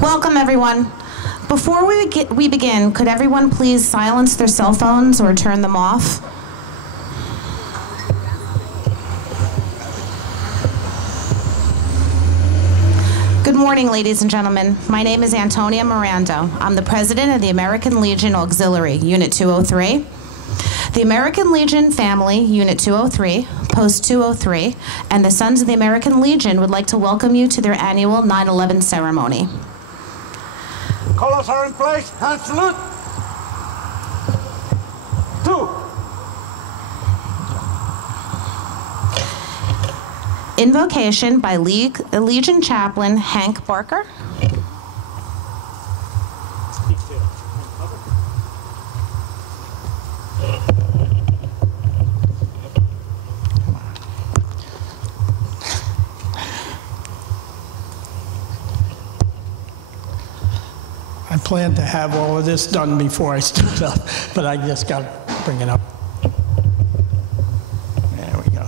Welcome, everyone. Before we begin, could everyone please silence their cell phones or turn them off? Good morning, ladies and gentlemen. My name is Antonia Miranda. I'm the president of the American Legion Auxiliary, Unit 203. The American Legion family, Unit 203, Post 203, and the Sons of the American Legion would like to welcome you to their annual 9/11 ceremony. Colors are in place. Hand salute. 2. Invocation by Legion Chaplain Hank Barker. I planned to have all of this done before I stood up, but I just got to bring it up. There we go.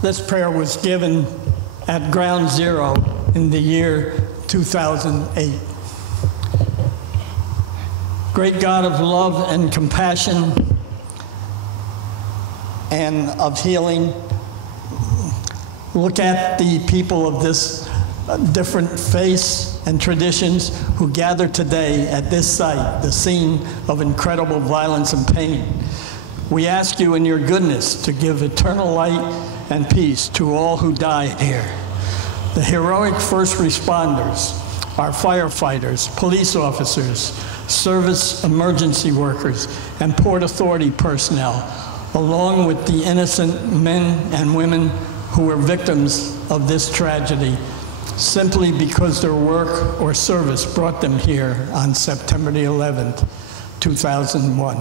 This prayer was given at Ground Zero in the year 2008. Great God of love and compassion and of healing, look at the people of this different faiths and traditions who gather today at this site, the scene of incredible violence and pain. We ask you in your goodness to give eternal light and peace to all who die here. The heroic first responders, our firefighters, police officers, service emergency workers, and Port Authority personnel, along with the innocent men and women who were victims of this tragedy simply because their work or service brought them here on September the 11th, 2001.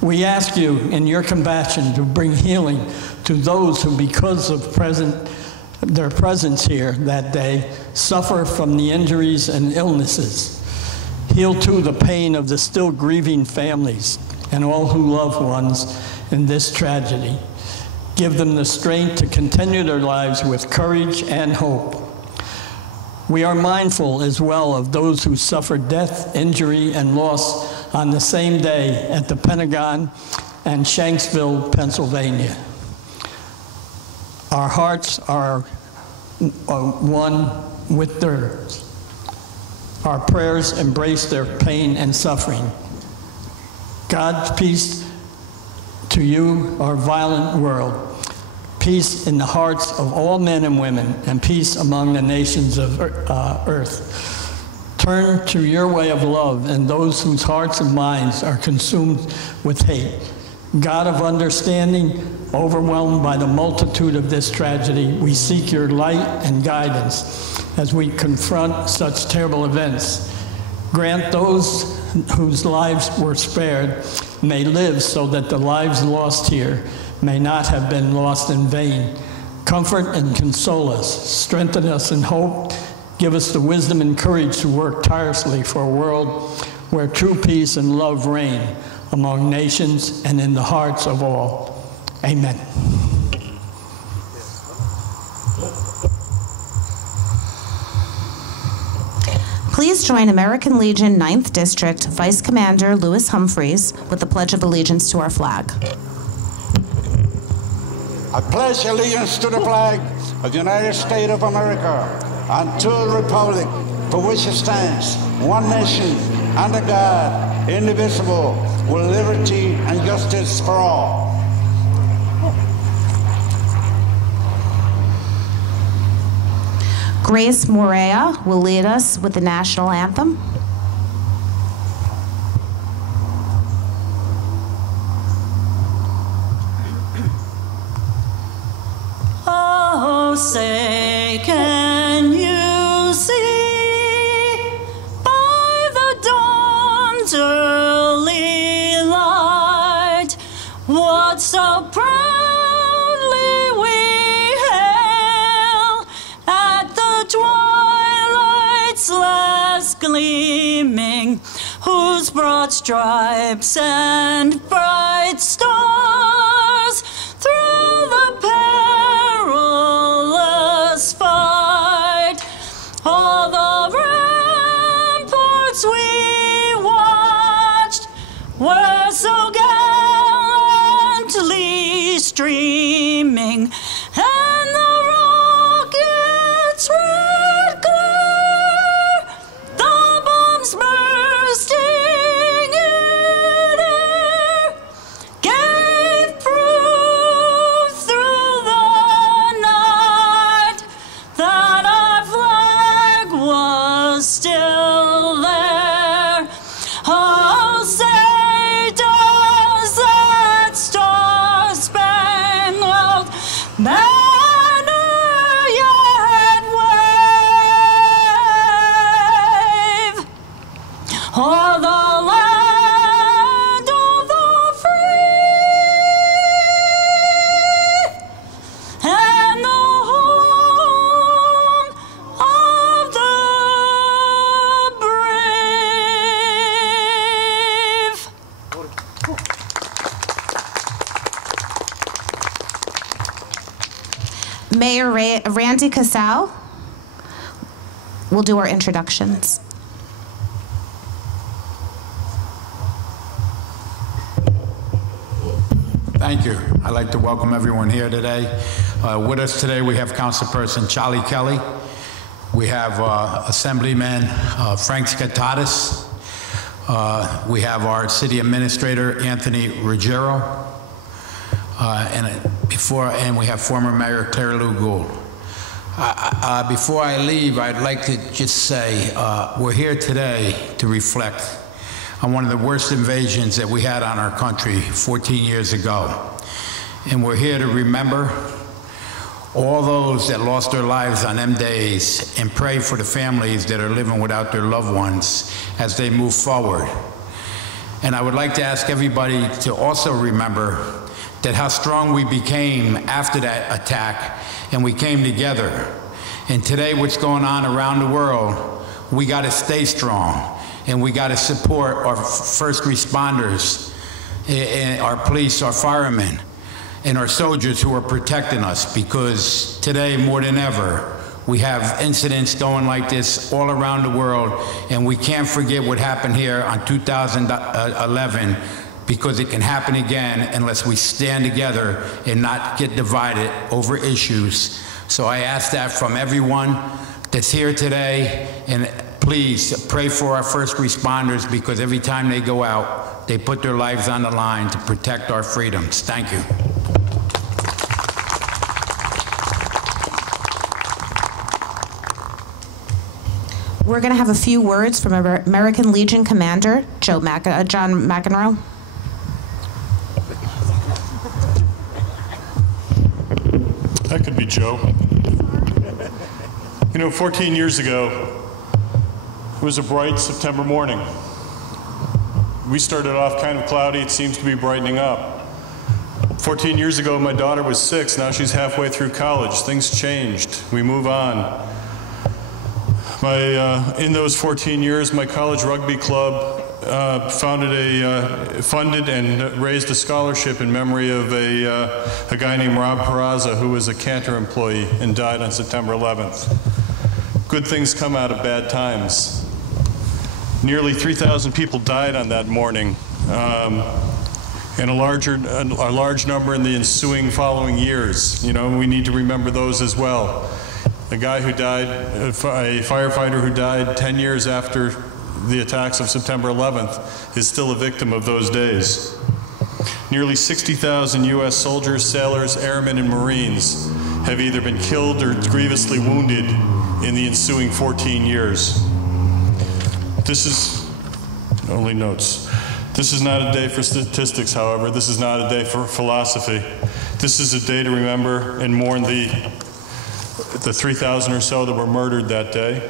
We ask you in your compassion to bring healing to those who, because of their presence here that day, suffer from the injuries and illnesses. Heal too the pain of the still grieving families and all who love ones in this tragedy. Give them the strength to continue their lives with courage and hope. We are mindful as well of those who suffered death, injury, and loss on the same day at the Pentagon and Shanksville, Pennsylvania. Our hearts are one with theirs. Our prayers embrace their pain and suffering. God's peace to you, our violent world. Peace in the hearts of all men and women, and peace among the nations of earth. Turn to your way of love and those whose hearts and minds are consumed with hate. God of understanding, overwhelmed by the multitude of this tragedy, we seek your light and guidance as we confront such terrible events. Grant those whose lives were spared may live so that the lives lost here may not have been lost in vain. Comfort and console us. Strengthen us in hope. Give us the wisdom and courage to work tirelessly for a world where true peace and love reign among nations and in the hearts of all. Amen. Please join American Legion 9th District Vice Commander Lewis Humphreys with the Pledge of Allegiance to our flag. I pledge allegiance to the flag of the United States of America and to the republic for which it stands, one nation, under God, indivisible, with liberty and justice for all. Grace Morea will lead us with the national anthem. stripes and bright stars through the perilous fight. All the ramparts we watched were so gallantly streaming, and the rockets' red glare, the bombs bursting in air, gave proof through the night that our flag was still there. Oh, say does that star-spangled banner yet wave o'er the land of the free and the home of the brave. Mayor Randy Casal will do our introductions. Thank you. I'd like to welcome everyone here today. With us today, we have Councilperson Charlie Kelly. We have Assemblyman Frank Scatatis. We have our City Administrator, Anthony Ruggiero. And we have former Mayor Claire Lou Gould. Before I leave, I'd like to just say we're here today to reflect on one of the worst invasions that we had on our country 14 years ago. And we're here to remember all those that lost their lives on them days and pray for the families that are living without their loved ones as they move forward. And I would like to ask everybody to also remember that how strong we became after that attack, and we came together. And today, what's going on around the world, we got to stay strong, and we got to support our first responders, and our police, our firemen, and our soldiers who are protecting us, because today, more than ever, we have incidents going like this all around the world, and we can't forget what happened here on 2011, because it can happen again unless we stand together and not get divided over issues. So I ask that from everyone that's here today, and please pray for our first responders, because every time they go out, they put their lives on the line to protect our freedoms. Thank you. We're going to have a few words from American Legion Commander John McEnroe. That could be Joe. You know, 14 years ago, it was a bright September morning. We started off kind of cloudy. It seems to be brightening up. 14 years ago, my daughter was 6. Now she's halfway through college. Things changed. We move on. In those 14 years, my college rugby club funded and raised a scholarship in memory of a guy named Rob Peraza, who was a Cantor employee and died on September 11th. Good things come out of bad times. Nearly 3,000 people died on that morning, and a large number in the ensuing following years. You know, we need to remember those as well. The guy who died, a firefighter who died 10 years after the attacks of September 11th, is still a victim of those days. Nearly 60,000 U.S. soldiers, sailors, airmen, and Marines have either been killed or grievously wounded in the ensuing 14 years. This is only notes. This is not a day for statistics, however. This is not a day for philosophy. This is a day to remember and mourn the 3,000 or so that were murdered that day.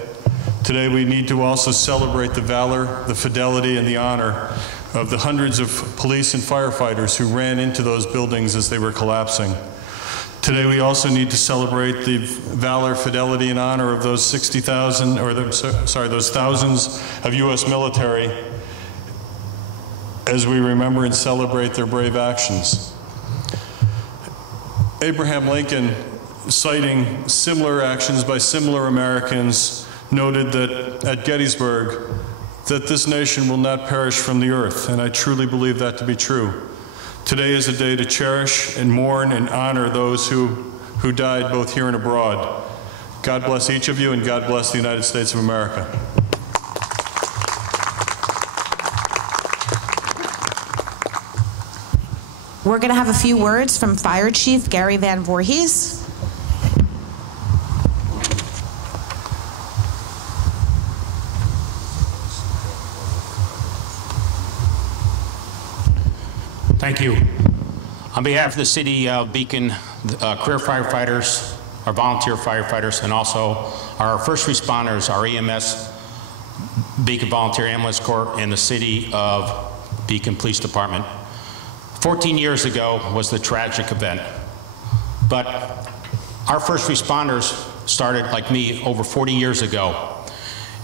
Today we need to also celebrate the valor, the fidelity, and the honor of the hundreds of police and firefighters who ran into those buildings as they were collapsing. Today we also need to celebrate the valor, fidelity, and honor of those 60,000, or those thousands of U.S. military as we remember and celebrate their brave actions. Abraham Lincoln, citing similar actions by similar Americans, noted that at Gettysburg, that this nation will not perish from the earth, and I truly believe that to be true. Today is a day to cherish and mourn and honor those who died both here and abroad. God bless each of you, and God bless the United States of America. We're going to have a few words from Fire Chief Gary Van Voorhees. Thank you. On behalf of the City of Beacon, career firefighters, our volunteer firefighters, and also our first responders, our EMS, Beacon Volunteer Ambulance Corps, and the City of Beacon Police Department. 14 years ago was the tragic event, but our first responders started, like me, over 40 years ago.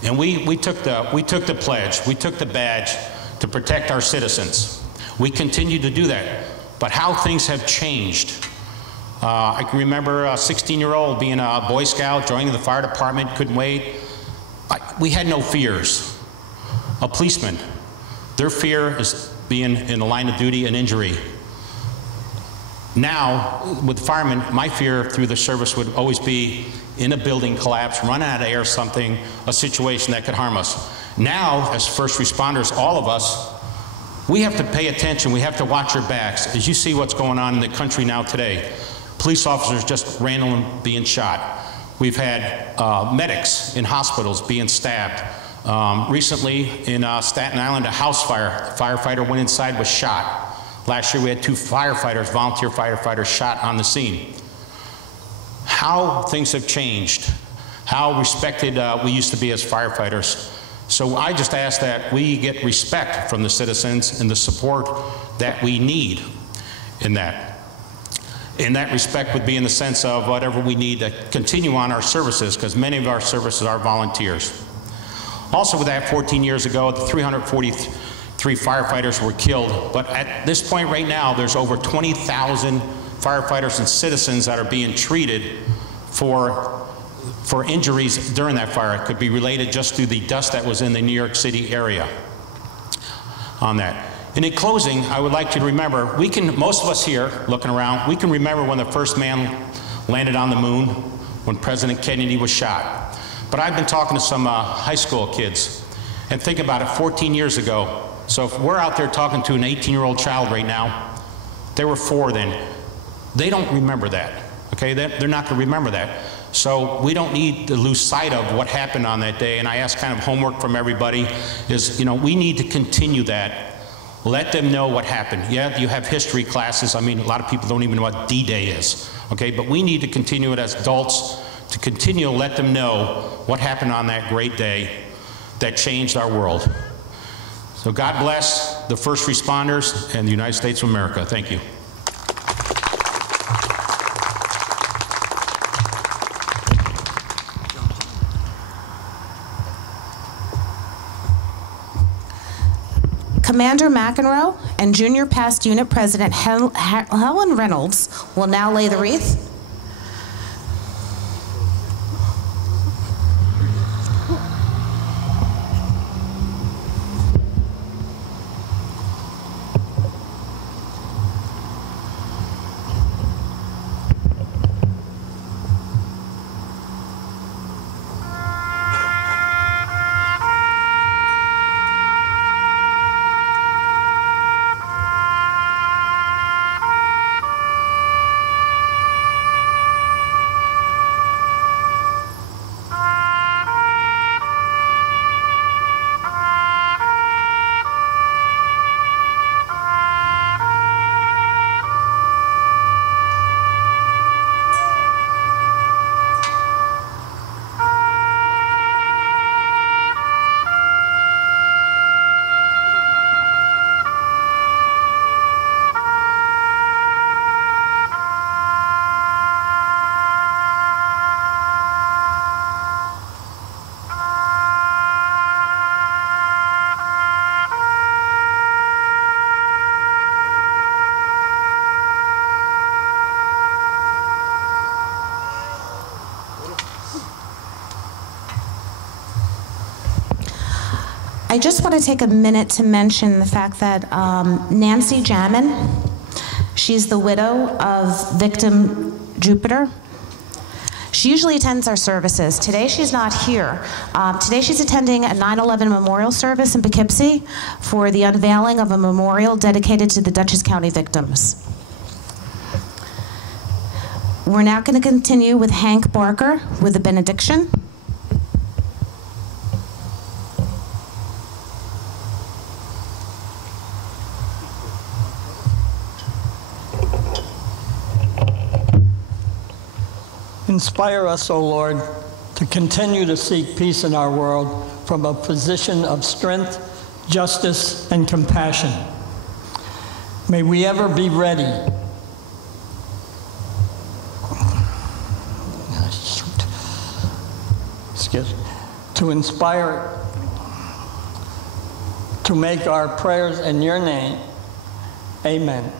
And we took the pledge, we took the badge to protect our citizens. We continue to do that, but how things have changed. I can remember a 16-year-old being a Boy Scout, joining the fire department, couldn't wait. We had no fears. A policeman, their fear is being in the line of duty and injury. Now, with firemen, my fear through the service would always be in a building collapse, run out of air, something, a situation that could harm us. Now, as first responders, all of us, we have to pay attention, we have to watch our backs. As you see what's going on in the country now today, police officers just randomly being shot. We've had medics in hospitals being stabbed. Recently in Staten Island, a house fire, a firefighter went inside, was shot. Last year we had 2 firefighters, volunteer firefighters, shot on the scene. How things have changed, how respected we used to be as firefighters. So I just ask that we get respect from the citizens and the support that we need in that. And that respect would be in the sense of whatever we need to continue on our services, because many of our services are volunteers. Also with that, 14 years ago, 343 firefighters were killed, but at this point right now, there's over 20,000 firefighters and citizens that are being treated for injuries during that fire. It could be related just to the dust that was in the New York City area on that. And in closing, I would like you to remember, most of us here looking around, we can remember when the first man landed on the moon, when President Kennedy was shot. But I've been talking to some high school kids, and think about it, 14 years ago. So if we're out there talking to an 18-year-old child right now, they were 4 then, they don't remember that, okay? They're not gonna remember that. So we don't need to lose sight of what happened on that day, and I ask kind of homework from everybody is, we need to continue that. Let them know what happened. Yeah, you have history classes. I mean, a lot of people don't even know what D-Day is, okay? But we need to continue it as adults, to continue to let them know what happened on that great day that changed our world. So God bless the first responders and the United States of America. Thank you. Commander McEnroe and Junior Past Unit President Helen Reynolds will now lay the wreath. I just want to take a minute to mention the fact that Nancy Jamin, she's the widow of victim Jupiter. She usually attends our services. Today she's not here. Today she's attending a 9/11 memorial service in Poughkeepsie for the unveiling of a memorial dedicated to the Dutchess County victims. We're now going to continue with Hank Barker with the benediction. Inspire us, O Lord, to continue to seek peace in our world from a position of strength, justice, and compassion. May we ever be ready to inspire, to make our prayers in your name. Amen.